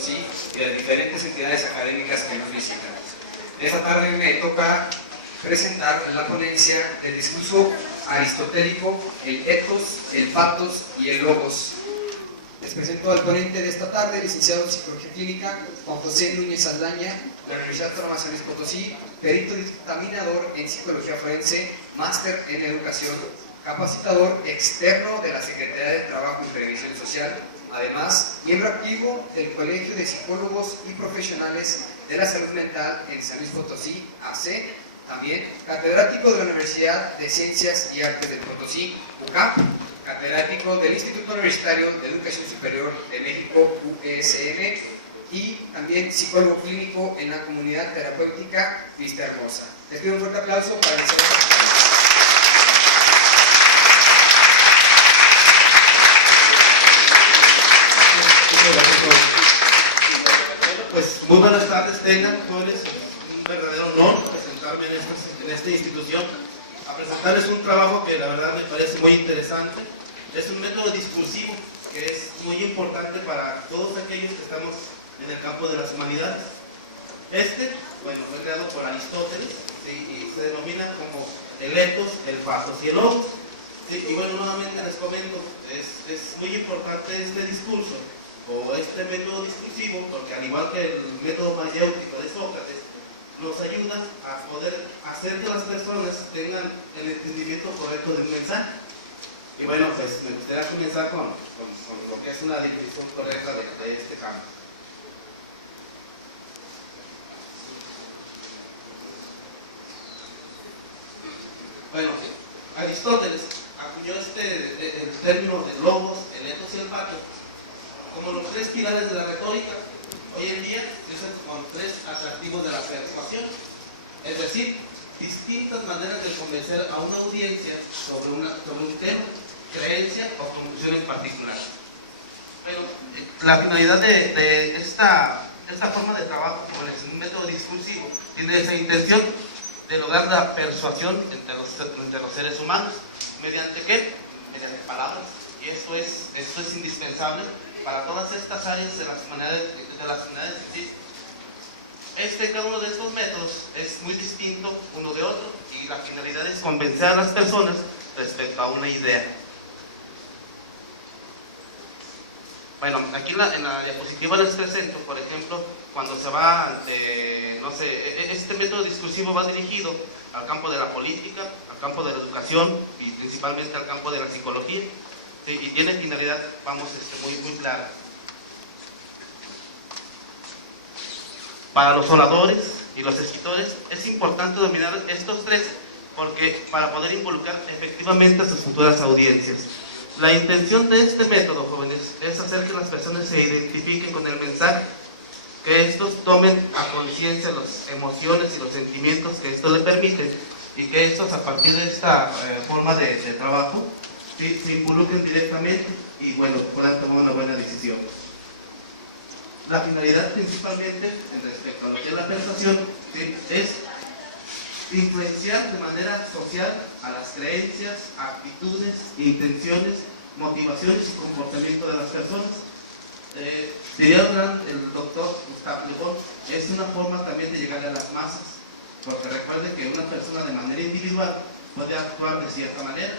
Potosí y de las diferentes entidades académicas que nos visitan. Esta tarde me toca presentar la ponencia del discurso aristotélico, el ethos, el pathos y el logos. Les presento al ponente de esta tarde, licenciado en Psicología Clínica, Juan José Núñez Saldaña, de la Universidad Autónoma de San Luis Potosí, perito dictaminador en Psicología Forense, máster en Educación, capacitador externo de la Secretaría de Trabajo y Previsión Social, además, miembro activo del Colegio de Psicólogos y Profesionales de la Salud Mental en San Luis Potosí, AC, también catedrático de la Universidad de Ciencias y Artes del Potosí, UCAP, catedrático del Instituto Universitario de Educación Superior de México, UESM, y también psicólogo clínico en la Comunidad Terapéutica Vista Hermosa. Les pido un fuerte aplauso para iniciar esta conferencia. Pues muy buenas tardes tengan, jóvenes. Es un verdadero honor presentarme en esta institución a presentarles un trabajo que la verdad me parece muy interesante. Es un método discursivo que es muy importante para todos aquellos que estamos en el campo de las humanidades. Bueno, fue creado por Aristóteles, ¿sí? Y se denomina como el ethos, el pathos y el logos. ¿Sí? Y bueno, nuevamente les comento, es muy importante este discurso o este método discursivo, porque al igual que el método mayéutico de Sócrates, nos ayuda a poder hacer que las personas tengan el entendimiento correcto del mensaje. Y bueno, pues me gustaría comenzar con lo que es una definición correcta de este campo. Bueno, Aristóteles acuñó el término de logos, el ethos y el pathos como los tres pilares de la retórica. Hoy en día se usan como tres atractivos de la persuasión, es decir, distintas maneras de convencer a una audiencia sobre un tema, creencia o conclusión en particular. Pero la finalidad de esta forma de trabajo, como es un método discursivo, tiene esa intención de lograr la persuasión entre los seres humanos. ¿Mediante qué? Mediante palabras. Y esto es indispensable para todas estas áreas de las humanidades científicas. Cada uno de estos métodos es muy distinto uno de otro y la finalidad es convencer a las personas respecto a una idea. Bueno, aquí en la diapositiva les presento, por ejemplo, cuando se va, este método discursivo va dirigido al campo de la política, al campo de la educación y principalmente al campo de la psicología. Sí, y tiene finalidad, muy clara. Para los oradores y los escritores es importante dominar estos tres para poder involucrar efectivamente a sus futuras audiencias. La intención de este método, jóvenes, es hacer que las personas se identifiquen con el mensaje, que estos tomen a conciencia las emociones y los sentimientos que esto le permite y que estos, a partir de esta forma de trabajo, ¿sí?, se involucren directamente y bueno, puedan tomar una buena decisión. La finalidad principalmente respecto a lo que es la persuasión, ¿sí?, es influenciar de manera social a las creencias, actitudes, intenciones, motivaciones y comportamiento de las personas. Diría el doctor Gustave Le Bon, es una forma también de llegar a las masas, porque recuerden que una persona de manera individual puede actuar de cierta manera,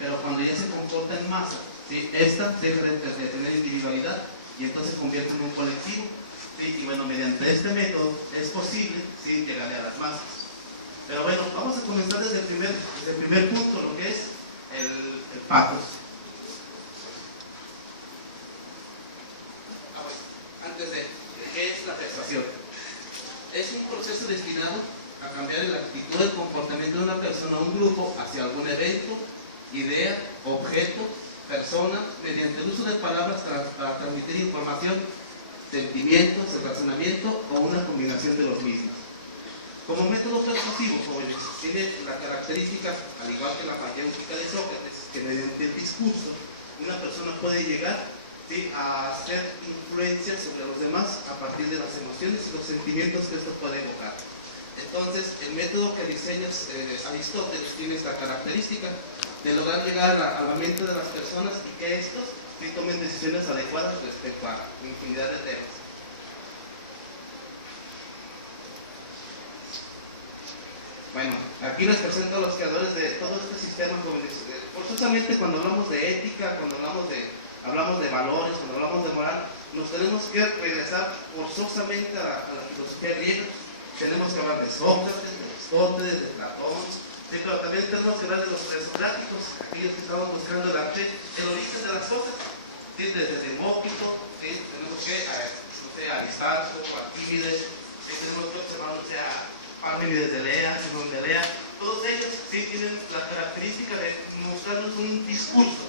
pero cuando ya se comporta en masa, ¿sí?, esta deja de tener individualidad y entonces se convierte en un colectivo. ¿Sí? Y bueno, mediante este método es posible, ¿sí?, llegar a las masas. Pero bueno, vamos a comenzar desde el primer punto, lo que es el pathos. Antes de ¿qué es la persuasión? Es un proceso destinado a cambiar la actitud y comportamiento de una persona o un grupo hacia algún evento, idea, objeto, persona, mediante el uso de palabras para transmitir información, sentimientos, el razonamiento o una combinación de los mismos. Como método persuasivo, jóvenes, tiene la característica, al igual que la mayéutica de Sócrates, que mediante el discurso una persona puede llegar, ¿sí?, a hacer influencia sobre los demás a partir de las emociones y los sentimientos que esto puede evocar. Entonces, el método que diseña Aristóteles tiene esta característica de lograr llegar a la mente de las personas y que estos sí tomen decisiones adecuadas respecto a infinidad de temas. Bueno, aquí les presento a los creadores de todo este sistema, jóvenes. Forzosamente cuando hablamos de ética, cuando hablamos de valores, cuando hablamos de moral, nos tenemos que regresar forzosamente a la filosofía griega. Tenemos que hablar de Sócrates, de Aristóteles, de Platón, sí, pero también tenemos que hablar de los presocráticos, aquellos que estaban buscando el origen de las cosas, ¿sí? Desde Demócrito, ¿sí? Tenemos que Aristarco, Arquímedes, ¿sí? Tenemos que observar a Parménides de Lea, Zenón de Lea, todos ellos sí tienen la característica de mostrarnos un discurso,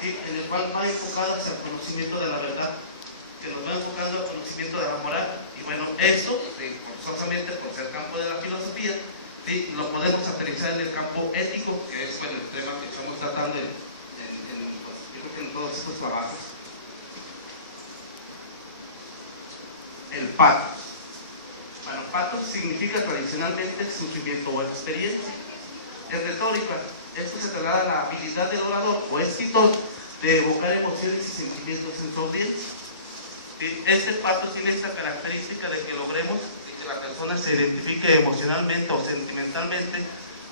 ¿sí? En el cual va enfocado hacia el conocimiento de la verdad, que nos va enfocando al conocimiento de la moral. Y bueno, eso, forzosamente por ser campo de la filosofía, ¿sí? Lo podemos aterrizar en el campo ético, que es el tema que estamos tratando yo creo que en todos estos trabajos. El pathos. Bueno, pathos significa tradicionalmente sufrimiento o experiencia. En retórica, esto se traslada a la habilidad del orador o escritor de evocar emociones y sentimientos en su audiencia. ¿Sí? Este pathos tiene esta característica de que logremos que la persona se identifique emocionalmente o sentimentalmente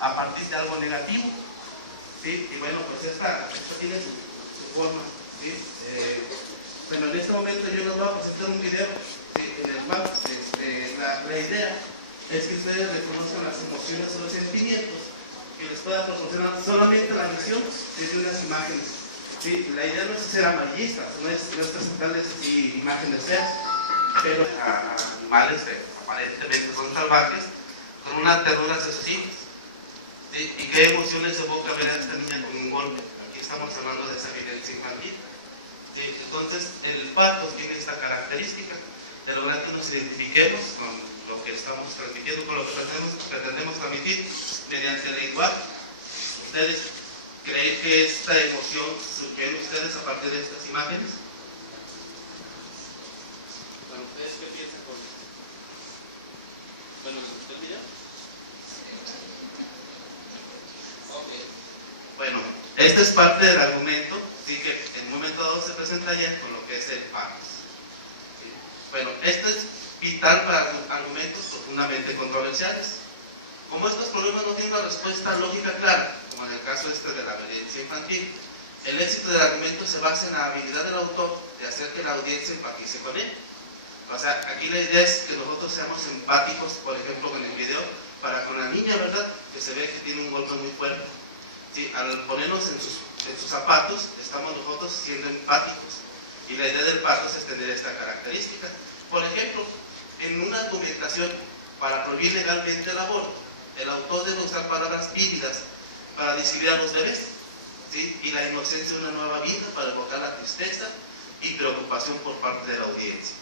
a partir de algo negativo. ¿Sí? Y bueno, pues esta tiene su forma. ¿Sí? Bueno, en este momento yo les voy a presentar un video en el cual la idea es que ustedes reconozcan las emociones o los sentimientos que les pueda proporcionar solamente la visión de unas imágenes. ¿Sí? La idea no es ser amarillistas, no es presentarles imágenes feas, pero a animales que aparentemente son salvajes, con una ternura asesina. ¿Sí? ¿Y qué emociones evoca ver a esta niña con un golpe? Aquí estamos hablando de esa violencia infantil. ¿Sí? Entonces, el pathos tiene esta característica de lograr que nos identifiquemos con lo que estamos transmitiendo, con lo que pretendemos transmitir mediante el lenguaje. ¿Ustedes creen que esta emoción surgió en ustedes a partir de estas imágenes? Bueno, ¿ustedes qué piensan con esto? Bueno, ¿usted mira? Ok. Bueno, este es parte del argumento, sí, que en un momento dado se presenta ya con lo que es el pathos. Bueno, esto es vital para argumentos profundamente controversiales. Como estos problemas no tienen una respuesta lógica clara, como en el caso de la violencia infantil, el éxito del argumento se basa en la habilidad del autor de hacer que la audiencia empatice con él. O sea, aquí la idea es que nosotros seamos empáticos, por ejemplo, con el video, para con la niña, ¿verdad?, que se ve que tiene un golpe muy fuerte. ¿Sí? Al ponernos en sus zapatos, estamos nosotros siendo empáticos. Y la idea del pathos es tener esta característica. Por ejemplo, en una argumentación para prohibir legalmente el aborto, el autor debe usar palabras vívidas para describir a los bebés, ¿sí? Y la inocencia de una nueva vida para evocar la tristeza y preocupación por parte de la audiencia.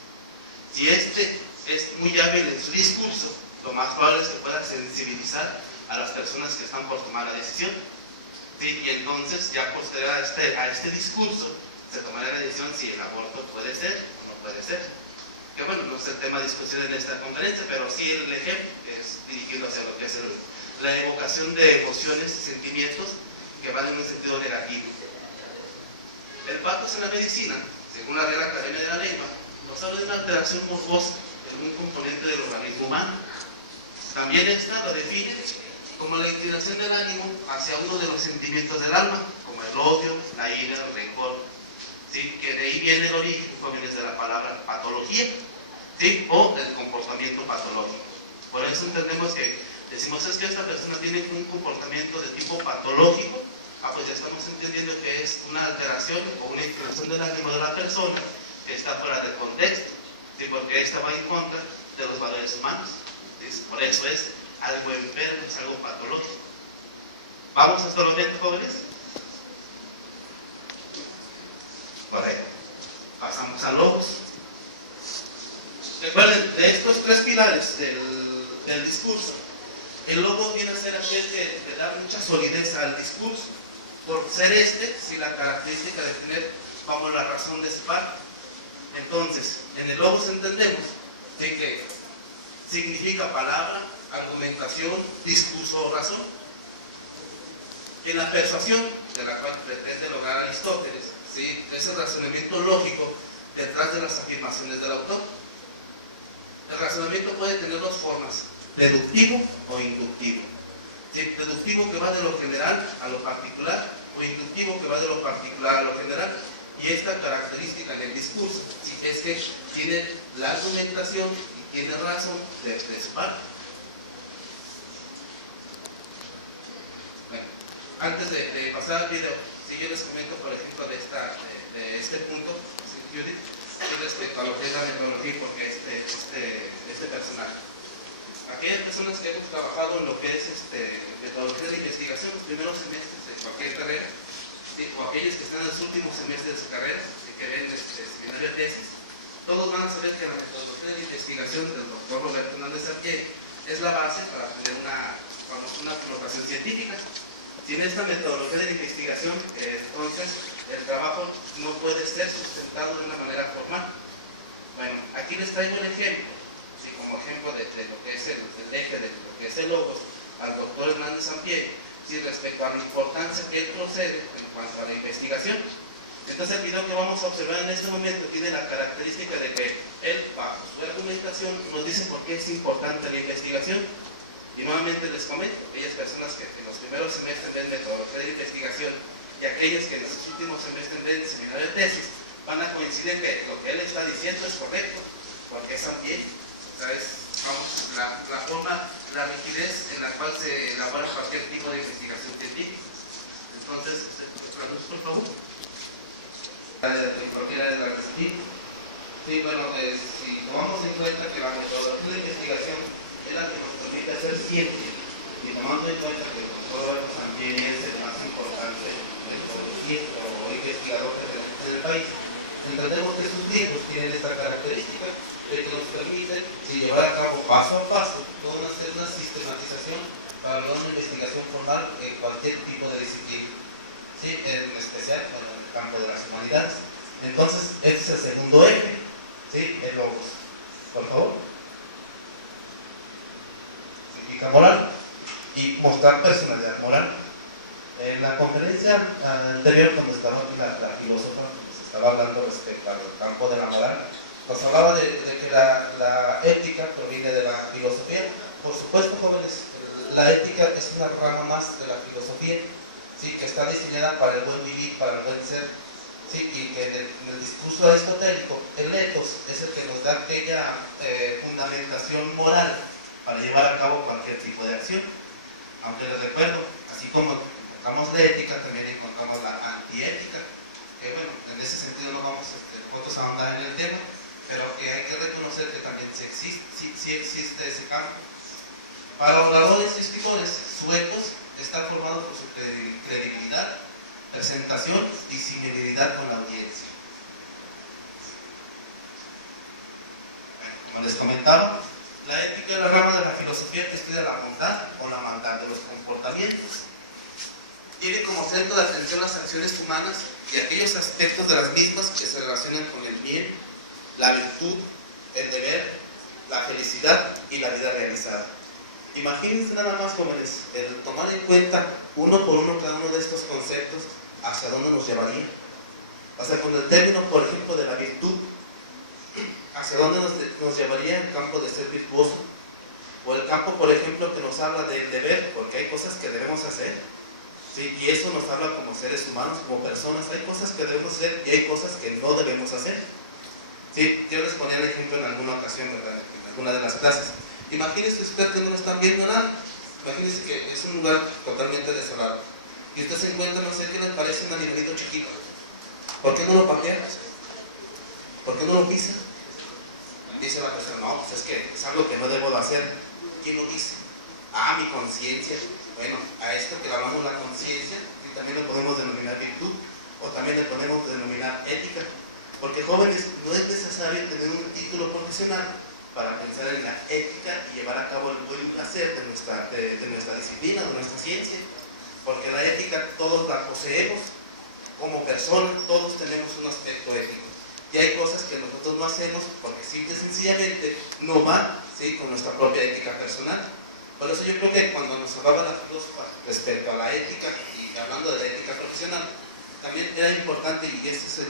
Si este es muy hábil en su discurso, lo más probable es que pueda sensibilizar a las personas que están por tomar la decisión. ¿Sí? Y entonces, ya posterior a este discurso, se tomará la decisión si el aborto puede ser o no puede ser. Que bueno, no es el tema de discusión en esta conferencia, pero sí el ejemplo es dirigido hacia lo que es la evocación de emociones y sentimientos que van en un sentido negativo. El pathos en la medicina, según la Real Academia de la Lengua, nos habla de una alteración morbosa en un componente del organismo humano. También esta lo define como la inclinación del ánimo hacia uno de los sentimientos del alma, como el odio, la ira, el rencor. ¿Sí? Que de ahí viene el origen, jóvenes, de la palabra patología, ¿sí? O el comportamiento patológico. Por eso entendemos que decimos es que esta persona tiene un comportamiento de tipo patológico, pues ya estamos entendiendo que es una alteración o una inclinación del ánimo de la persona que está fuera del contexto, ¿sí? Porque esta va en contra de los valores humanos, ¿sí? Por eso es algo enfermo, es algo patológico. ¿Vamos hasta los 20, jóvenes? Correcto. Pasamos a logos. Recuerden, de estos tres pilares del discurso, el logo viene a ser aquel que le da mucha solidez al discurso, por ser si la característica de tener, vamos, la razón de su parte. Entonces, en el logos entendemos, ¿sí?, que significa palabra, argumentación, discurso o razón. En la persuasión, de la cual pretende lograr Aristóteles, ¿sí?, es el razonamiento lógico detrás de las afirmaciones del autor. El razonamiento puede tener dos formas, deductivo o inductivo. ¿sí? Deductivo que va de lo general a lo particular, o inductivo que va de lo particular a lo general. Y esta característica en el discurso, ¿sí? Es que tiene la argumentación y tiene razón de su parte. Bueno, antes de pasar al video, si yo les comento, por ejemplo, de este punto, ¿sí, Judith? Respecto a lo que es la metodología, porque este personaje. Aquellas personas que hemos trabajado en lo que es metodología de investigación, los primeros semestres de cualquier carrera, ¿sí? O aquellos que están en los últimos semestres de su carrera, ¿sí? Que ven seminario de tesis, todos van a saber que la metodología de investigación del doctor Roberto Hernández Sampieri es la base para tener una colocación científica. Sin esta metodología de investigación, entonces el trabajo no puede ser sustentado de una manera formal. Bueno, aquí les traigo un ejemplo, ¿sí? Como ejemplo de lo que es el eje de lo que es el logos al doctor Hernández Sampieri, ¿sí? Respecto a la importancia que él procede en cuanto a la investigación. Entonces el video que vamos a observar en este momento tiene la característica de que él, bajo su argumentación, nos dice por qué es importante la investigación. Y nuevamente les comento, aquellas personas que en los primeros semestres ven metodología de investigación y aquellas que en los últimos semestres ven seminario de tesis, van a coincidir que lo que él está diciendo es correcto, porque es ambiente. O sea, la forma, la rigidez en la cual se elabora cualquier tipo de investigación científica. Entonces, traduz, por favor. Propiedades de la resistencia. Sí, bueno, si tomamos en cuenta que la metodología de investigación es la que nos permite hacer ciencia, y tomando en cuenta que el doctor Roberto Sampieri es el más importante metodología o investigador que tenemos en el país, entendemos que sus libros tienen esta característica de que nos permiten llevar a cabo paso a paso toda una sistematización para lograr una investigación formal en cualquier tipo de disciplina, ¿sí? En especial en el campo de las humanidades. Entonces, este es el segundo eje, ¿sí? El logos. Por favor. Significa moral y mostrar personalidad moral. En la conferencia anterior, cuando estaba aquí la filósofa, se estaba hablando respecto al campo de la moral, nos hablaba de que la ética proviene de la filosofía. Por supuesto, jóvenes, la ética es una rama más de la filosofía, ¿sí? Que está diseñada para el buen vivir, para el buen ser, ¿sí? Y que en el discurso aristotélico, el ethos es el que nos da aquella fundamentación moral para llevar a cabo cualquier tipo de acción. Aunque les recuerdo, así como encontramos la ética, también encontramos la antiética, que bueno, en ese sentido no vamos nosotros a ahondar en el tema, pero que hay que reconocer que también sí existe ese campo. Para oradores y escritores suecos está formado por su credibilidad, presentación y similitud con la audiencia. Bueno, como les comentaba, la ética es la rama de la filosofía que estudia la bondad o la maldad de los comportamientos. Tiene como centro de atención las acciones humanas y aquellos aspectos de las mismas que se relacionan con el bien, la virtud, el deber, la felicidad y la vida realizada. Imagínense nada más, jóvenes, el tomar en cuenta uno por uno cada uno de estos conceptos, ¿hacia dónde nos llevaría? O sea, con el término, por ejemplo, de la virtud, ¿hacia dónde nos llevaría el campo de ser virtuoso? O el campo, por ejemplo, que nos habla del deber, porque hay cosas que debemos hacer, ¿sí? Y eso nos habla como seres humanos, como personas. Hay cosas que debemos hacer y hay cosas que no debemos hacer, ¿sí? Yo les ponía el ejemplo en alguna ocasión, ¿verdad? En alguna de las clases. Imagínense usted que no están viendo nada. Imagínense que es un lugar totalmente desolado y usted se encuentra, no sé qué le parece, un animalito chiquito. ¿Por qué no lo patea? ¿Por qué no lo pisa? Dice la persona, no, pues es que es algo que no debo de hacer. ¿Quién lo dice? Ah, mi conciencia. Bueno, a esto que le hablamos la conciencia, y también lo podemos denominar virtud, o también le podemos denominar ética. Porque, jóvenes, no es necesario tener un título profesional para pensar en la ética y llevar a cabo el buen hacer de nuestra disciplina, de nuestra ciencia. Porque la ética todos la poseemos, como personas todos tenemos un aspecto ético. Y hay cosas que nosotros no hacemos porque simple y sencillamente no van, ¿sí? Con nuestra propia ética personal. Por eso yo creo que cuando nos hablaba la filósofa respecto a la ética, y hablando de la ética profesional, también era importante, y esa es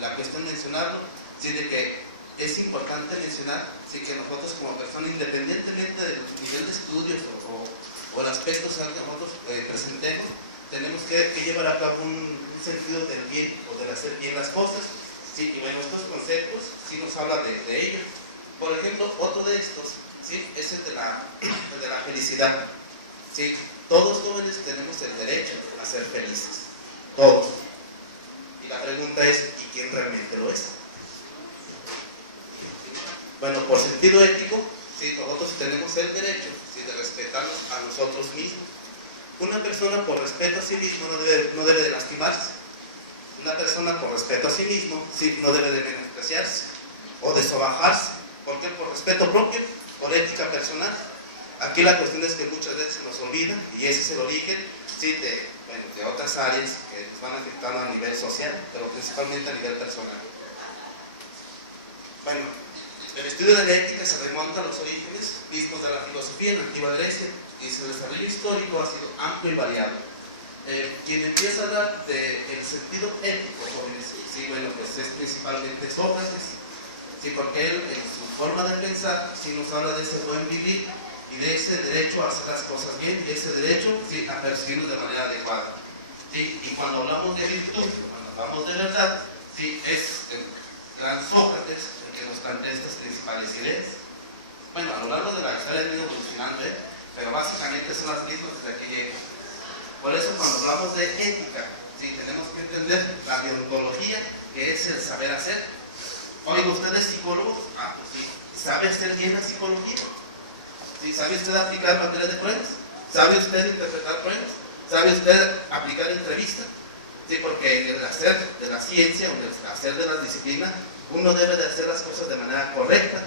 la cuestión de mencionarlo, ¿sí? De que es importante mencionar, ¿sí? Que nosotros como personas, independientemente del nivel de estudios o o el aspecto social que nosotros presentemos, tenemos que llevar a cabo un sentido del bien o del hacer bien las cosas. Sí, y bueno, estos conceptos sí nos habla de ello. Por ejemplo, otro de estos, ¿sí?, es el de la felicidad. ¿Sí? Todos jóvenes tenemos el derecho a ser felices, todos. Y la pregunta es, ¿y quién realmente lo es? Bueno, por sentido ético, ¿sí?, nosotros tenemos el derecho, ¿sí?, de respetarnos a nosotros mismos. Una persona por respeto a sí mismo no debe de lastimarse. Una persona por respeto a sí mismo, ¿sí?, no debe de menospreciarse o de sobajarse. ¿Por qué? Por respeto propio, por ética personal. Aquí la cuestión es que muchas veces se nos olvida, y ese es el origen, ¿sí?, de otras áreas que nos van afectando a nivel social, pero principalmente a nivel personal. Bueno, el estudio de la ética se remonta a los orígenes mismos de la filosofía en la antigua Grecia, y su desarrollo histórico ha sido amplio y variado. Quien empieza a hablar del sentido ético, jóvenes, sí, bueno, pues es principalmente Sócrates, sí, porque él, en su forma de pensar, sí nos habla de ese buen vivir y de ese derecho a hacer las cosas bien, y ese derecho, sí, a percibirnos de manera adecuada. Sí, y cuando hablamos de virtud, cuando hablamos de verdad, sí, es el gran Sócrates el que nos plantea estas principales ideas. Bueno, a lo largo de la historia han ido evolucionando, pero básicamente son las mismas desde que llegan. Por eso cuando hablamos de ética, ¿sí?, tenemos que entender la deontología, que es el saber hacer. Oiga, ¿usted es psicólogo? Ah, pues sí. ¿Sabe hacer bien la psicología? ¿Sí? ¿Sabe usted aplicar materias de pruebas? ¿Sabe usted interpretar pruebas? ¿Sabe usted aplicar entrevistas? Sí, porque en el hacer de la ciencia o en el hacer de las disciplinas, uno debe de hacer las cosas de manera correcta.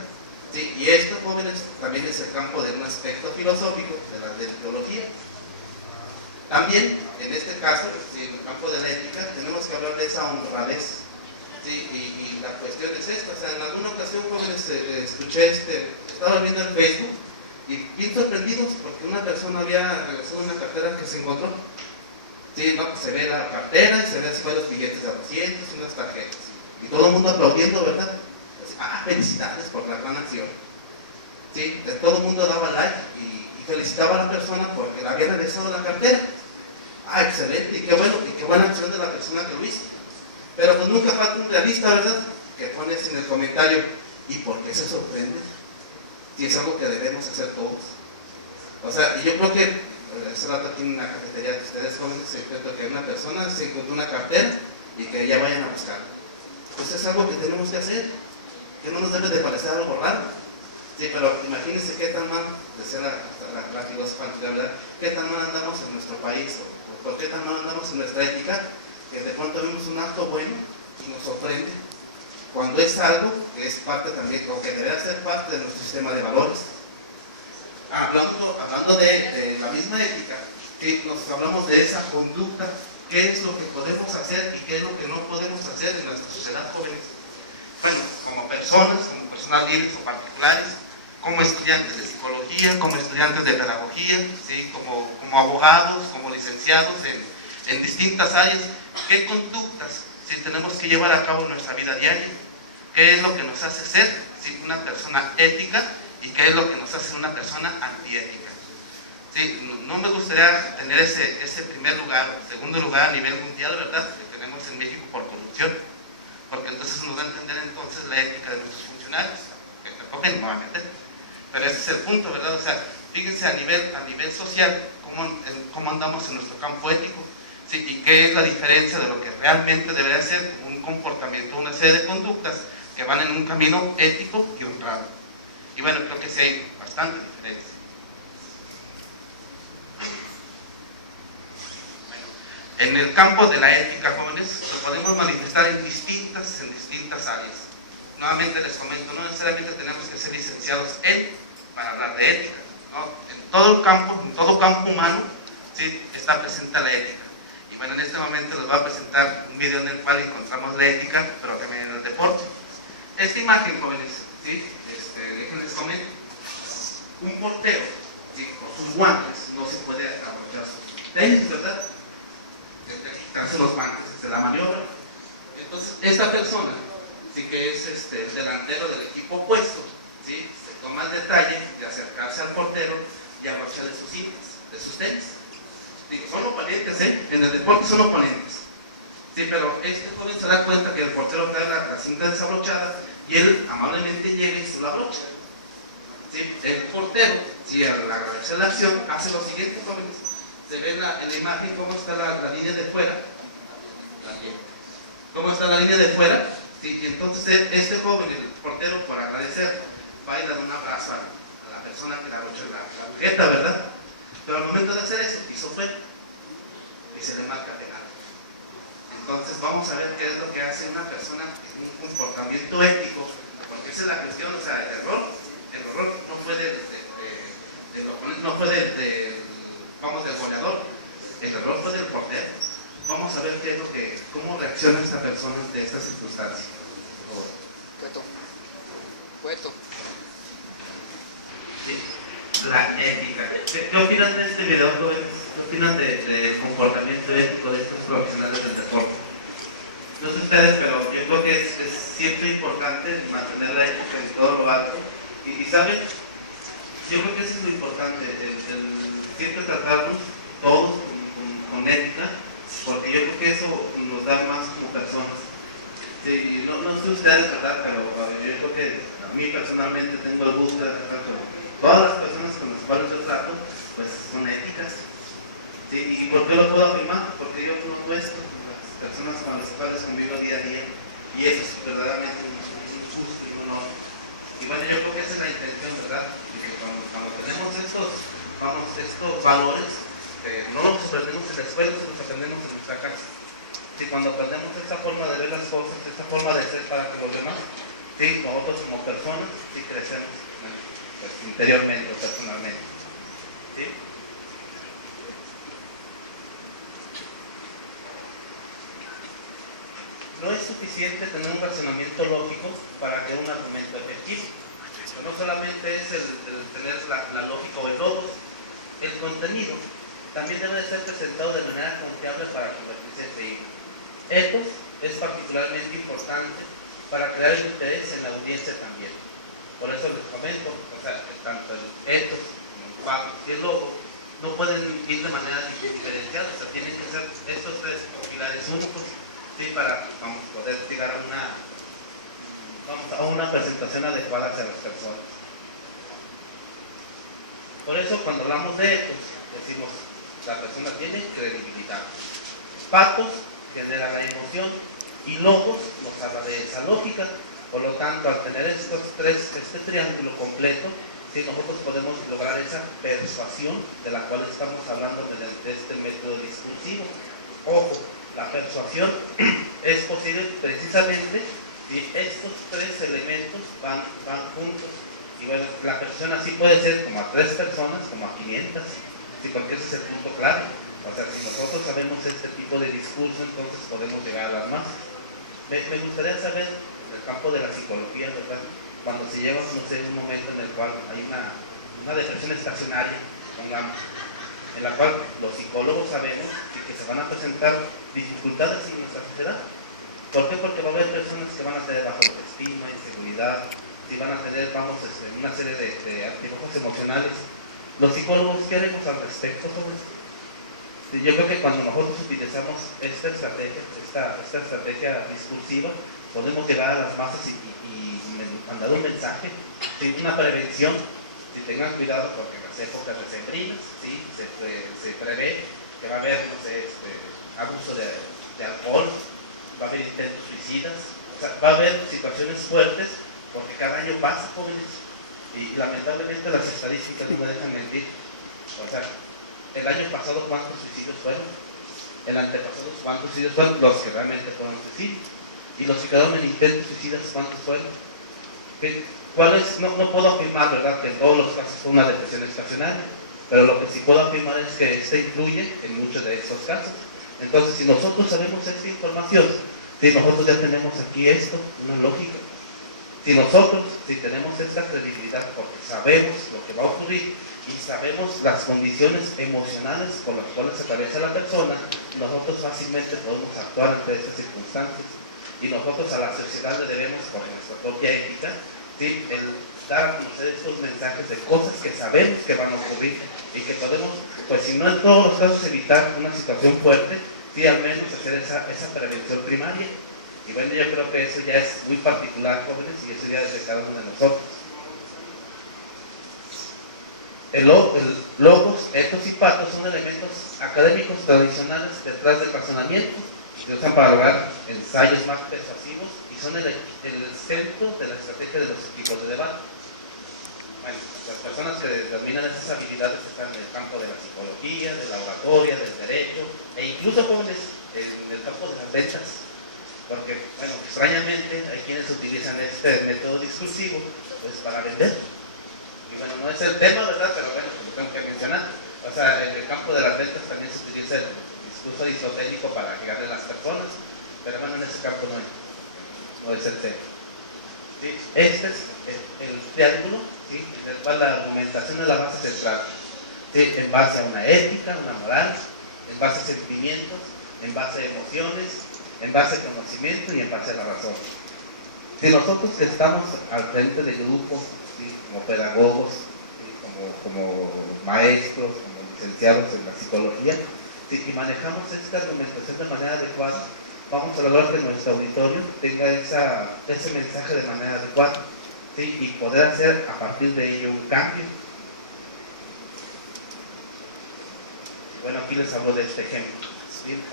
Sí, y esto, jóvenes, también es el campo de un aspecto filosófico de la deontología. También, en este caso, sí, en el campo de la ética, tenemos que hablar de esa honradez. Sí, y la cuestión es esta. O sea, en alguna ocasión, jóvenes, escuché, estaba viendo en Facebook, y bien sorprendidos porque una persona había regresado una cartera que se encontró. Sí, no, pues se ve la cartera y se ve así los billetes de 200 y unas tarjetas. Y todo el mundo aplaudiendo, ¿verdad? Ah, felicidades por la gran acción. Sí, todo el mundo daba like y felicitaba a la persona porque le había regresado la cartera. Ah, excelente, y qué bueno, y qué buena acción de la persona que lo hizo. Pero pues nunca falta un realista, ¿verdad?, que pones en el comentario, ¿y por qué se sorprende? Si es algo que debemos hacer todos. O sea, y yo creo que hace rato aquí en una cafetería de ustedes jóvenes se encuentra que una persona se encontró una cartera y que ya vayan a buscarla. Pues es algo que tenemos que hacer, que no nos debe de parecer algo raro. Sí, pero imagínense qué tan mal, decía la filósofa antigua, ¿verdad?, qué tan mal andamos en nuestro país, o por qué tan mal andamos en nuestra ética, que de pronto vemos un acto bueno y nos sorprende, cuando es algo que es parte también, o que debe ser parte de nuestro sistema de valores. Hablando de la misma ética, que nos hablamos de esa conducta, qué es lo que podemos hacer y qué es lo que no podemos hacer en nuestra sociedad, jóvenes. Bueno, como personas libres o particulares, como estudiantes de psicología, como estudiantes de pedagogía, ¿sí?, como abogados, como licenciados en distintas áreas, qué conductas, ¿sí?, tenemos que llevar a cabo en nuestra vida diaria, qué es lo que nos hace ser, ¿sí?, una persona ética y qué es lo que nos hace una persona antiética. ¿Sí? No me gustaría tener ese primer lugar, segundo lugar a nivel mundial, ¿verdad?, que tenemos en México por corrupción, porque entonces nos da a entender entonces la ética de nuestros funcionarios, que tampoco no va a meter. Pero ese es el punto, ¿verdad? O sea, fíjense a nivel social, cómo andamos en nuestro campo ético, ¿sí?, y qué es la diferencia de lo que realmente debería ser un comportamiento, una serie de conductas que van en un camino ético y honrado. Y bueno, creo que sí hay bastante diferencia. Bueno, en el campo de la ética, jóvenes, lo podemos manifestar en distintas áreas. Nuevamente les comento, no necesariamente tenemos que ser licenciados para hablar de ética, ¿no? En todo campo humano, ¿sí?, está presente la ética. Y bueno, en este momento les voy a presentar un video en el cual encontramos la ética, pero también en el deporte. Esta imagen, jóvenes, ¿sí?, déjenles comento. Un portero, ¿sí?, con sus guantes no se puede abrochar sus tenis, ¿verdad?, quitarse los guantes de la maniobra. Entonces, esta persona, sí, que es el delantero del equipo opuesto, ¿sí?, se toma el detalle de acercarse al portero y abrocharle sus cintas de en el deporte son oponentes. Sí, pero este joven se da cuenta que el portero trae la cinta desabrochada y él amablemente llega y se la abrocha. ¿Sí? El portero, si al agradecer la acción, hace lo siguiente, jóvenes. Se ve en la imagen cómo está la línea de fuera. ¿Cómo está la línea de fuera? ¿Sí? Y entonces este joven, el portero, por agradecer, va y le da un abrazo a la persona que le abrochó la tarjeta, ¿verdad? Pero al momento de hacer eso, hizo fuera y se le marca penal. Entonces vamos a ver qué es lo que hace una persona en un comportamiento ético, porque esa es la cuestión, o sea, el error no fue del goleador, el error fue del portero. Vamos a ver cómo reacciona esta persona ante esta circunstancia. Cueto. Sí. La ética. ¿Qué opinan de este video, jóvenes? ¿Qué opinan del comportamiento ético de estos profesionales del deporte? No sé ustedes, pero yo creo que es siempre importante mantener la ética en todo lo alto. Y ¿saben? Yo creo que eso es lo importante, el siempre tratarnos todos con ética, porque yo creo que eso nos da más como personas. Sí, no sé ustedes, ¿verdad? Pero yo creo que a mí personalmente tengo el gusto de tratar con todas las personas con las cuales yo trato, pues son éticas. ¿Sí? ¿Y por qué lo puedo afirmar? Porque yo conozco esto, las personas con las cuales convivo día a día, y eso es verdaderamente un gusto y un honor. Y bueno, yo creo que esa es la intención, ¿verdad? De que cuando tenemos estos valores, no los aprendemos en la escuela, los aprendemos en nuestra casa. Si cuando aprendemos esta forma de ver las cosas, esta forma de ser para que los demás, sí, nosotros como personas, sí crecemos, pues, interiormente o personalmente. ¿Sí? No es suficiente tener un razonamiento lógico para crear un argumento efectivo. No solamente es el tener la lógica o el logos, el contenido también debe de ser presentado de manera confiable para convertirse en creíble. Ethos es particularmente importante para crear el interés en la audiencia también. Por eso les comento, o sea, tanto el ethos como el pathos y el logo no pueden ir de manera diferenciada, o sea, tienen que ser estos tres pilares únicos, ¿sí? Para poder llegar a una presentación adecuada hacia las personas. Por eso cuando hablamos de ethos, decimos, la persona tiene credibilidad. Pathos genera la emoción y logos nos habla de esa lógica. Por lo tanto, al tener este triángulo completo, sí, nosotros podemos lograr esa persuasión de la cual estamos hablando mediante este método discursivo. Ojo, la persuasión es posible precisamente si estos tres elementos van juntos. Y bueno, la persona sí puede ser como a 3 personas, como a 500, sí, porque ese es el punto clave. O sea, si nosotros sabemos este tipo de discurso, entonces podemos llegar a las masas. Me gustaría saber, en el campo de la psicología, ¿verdad? Cuando se lleva, no sé, un momento en el cual hay una depresión estacionaria, pongamos, en la cual los psicólogos sabemos que se van a presentar dificultades en nuestra sociedad. ¿Por qué? Porque va a haber personas que van a tener baja autoestima, inseguridad, y van a tener, una serie de altibajos emocionales. Los psicólogos, ¿qué haremos al respecto sobre esto? Yo creo que cuando nosotros utilizamos esta estrategia discursiva, podemos llegar a las masas y mandar un mensaje, ¿sí? Una prevención, si tengan cuidado porque en las épocas decembrinas, ¿sí? se prevé que va a haber, no sé, abuso de alcohol, va a haber intentos suicidas, o sea, va a haber situaciones fuertes porque cada año pasa, jóvenes, y lamentablemente las estadísticas no me dejan mentir. O sea, el año pasado, ¿cuántos suicidios fueron? El antepasado, ¿cuántos suicidios fueron? Los que realmente fueron suicidios. Y los que quedaron en intentos suicidas, ¿cuántos fueron? No puedo afirmar, ¿verdad?, que en todos los casos fue una depresión estacionaria, pero lo que sí puedo afirmar es que esta influye en muchos de estos casos. Entonces, si nosotros sabemos esta información, si nosotros ya tenemos aquí una lógica. Si nosotros tenemos esta credibilidad porque sabemos lo que va a ocurrir y sabemos las condiciones emocionales con las cuales se atraviesa la persona, nosotros fácilmente podemos actuar ante esas circunstancias. Y nosotros a la sociedad le debemos, por nuestra propia ética, ¿sí? El dar a conocer estos mensajes de cosas que sabemos que van a ocurrir y que podemos, pues si no en todos los casos evitar una situación fuerte, sí al menos hacer esa prevención primaria. Y bueno, yo creo que eso ya es muy particular, jóvenes, y eso ya es de cada uno de nosotros. El logos, etos y patos son elementos académicos tradicionales detrás del razonamiento, se usan para lograr ensayos más persuasivos y son el centro de la estrategia de los equipos de debate. Bueno, las personas que dominan esas habilidades están en el campo de la psicología, de la oratoria, del derecho, e incluso jóvenes en el campo de las ventas. Porque, bueno, extrañamente hay quienes utilizan este método discursivo pues para vender. Y bueno, no es el tema, ¿verdad? Pero bueno, como tengo que mencionar, o sea, en el campo de las ventas también se utiliza el discurso aristotélico para llegarle a las personas, pero bueno, en ese campo no es el tema. ¿Sí? Este es el triángulo, ¿sí? En el cual la argumentación es la base central, ¿sí? En base a una ética, una moral, en base a sentimientos, en base a emociones, en base a conocimiento y en base a la razón. Si nosotros que estamos al frente de grupos, ¿sí? Como pedagogos, ¿sí? como maestros, como licenciados en la psicología, ¿sí? Y manejamos esta argumentación de manera adecuada, vamos a lograr que nuestro auditorio tenga ese mensaje de manera adecuada, ¿sí? Y poder hacer a partir de ello un cambio. Bueno, aquí les hablo de este ejemplo.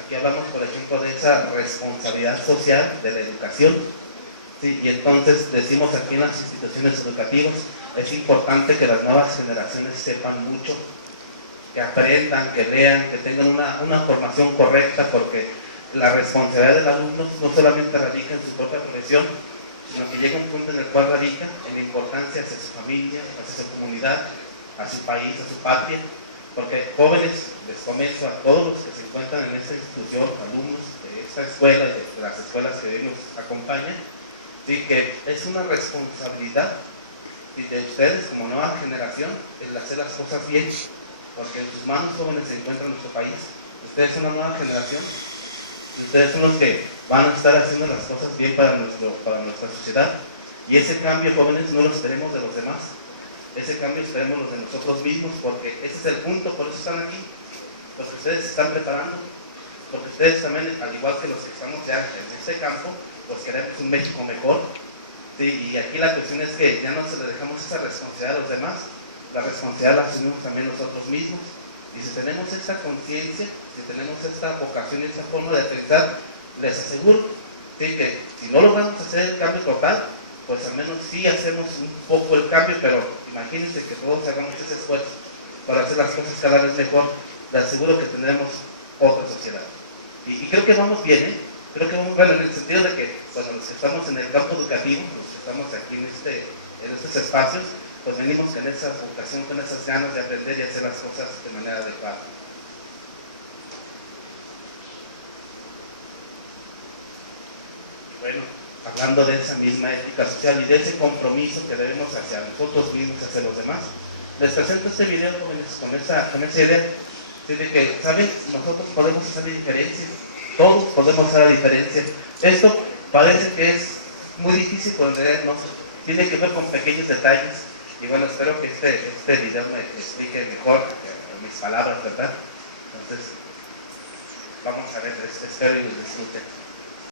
Aquí hablamos, por ejemplo, de esa responsabilidad social de la educación, ¿sí? Y entonces decimos aquí en las instituciones educativas, es importante que las nuevas generaciones sepan mucho, que aprendan, que lean, que tengan una formación correcta, porque la responsabilidad del alumno no solamente radica en su propia profesión, sino que llega un punto en el cual radica en la importancia hacia su familia, hacia su comunidad, a su país, a su patria. Porque jóvenes, les comento a todos los que se encuentran en esta institución, alumnos de esta escuela, de las escuelas que hoy nos acompañan, ¿sí? Que es una responsabilidad de ustedes como nueva generación el hacer las cosas bien, porque en sus manos, jóvenes, se encuentra nuestro país. Ustedes son la nueva generación, ustedes son los que van a estar haciendo las cosas bien para nuestra sociedad, y ese cambio, jóvenes, no lo esperemos de los demás. Ese cambio esperemos de nosotros mismos, porque ese es el punto, por eso están aquí, porque ustedes se están preparando, porque ustedes también, al igual que los que estamos ya en este campo, pues queremos un México mejor, ¿sí? Y aquí la cuestión es que ya no se le dejamos esa responsabilidad a los demás, la responsabilidad la asumimos también nosotros mismos, y si tenemos esta conciencia, si tenemos esta vocación y esta forma de pensar, les aseguro, ¿sí? Que si no logramos hacer el cambio total, pues al menos sí hacemos un poco el cambio, pero imagínense que todos hagamos ese esfuerzo para hacer las cosas cada vez mejor. Les aseguro que tendremos otra sociedad. Y creo que vamos bien, ¿eh? Creo que vamos, bueno, en el sentido de que, bueno, los que estamos en el campo educativo, los que estamos aquí en estos espacios, pues venimos con esa vocación, con esas ganas de aprender y hacer las cosas de manera adecuada. Bueno, hablando de esa misma ética social y de ese compromiso que debemos hacia nosotros mismos, hacia los demás, les presento este video, jóvenes, con esa idea de que, ¿saben? Nosotros podemos hacer la diferencia, todos podemos hacer la diferencia. Esto parece que es muy difícil poder, ¿no? Tiene que ver con pequeños detalles, y bueno, espero que este video me explique mejor mis palabras, ¿verdad? Entonces, vamos a ver, espero y disfruten.